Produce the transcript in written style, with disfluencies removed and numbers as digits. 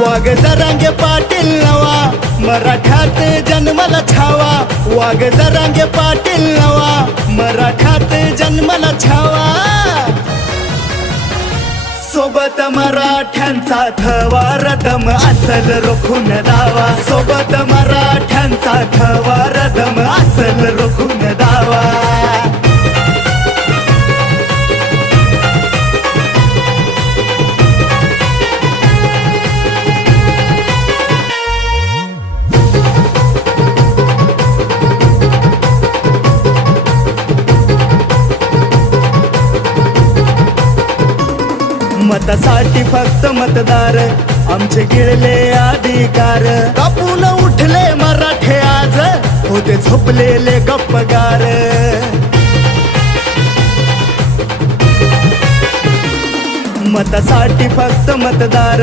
वाघ जरांगे पाटील नवा, मराठात जन्मला छावा. वाघ जरांगे पाटील नवा, मराठात जन्मला छावा. सोबत मराठ्यांचा थवा, रदम असल रोखून दावा. सोबत मराठ्यांचा थवा, रदम असल रोखून दावा. मतासाठी फक्त मतदार, आमचे गिळले अधिकार. कापून उठले मराठे आज, होते झोपलेले गप्पगार. मतासाठी फक्त मतदार,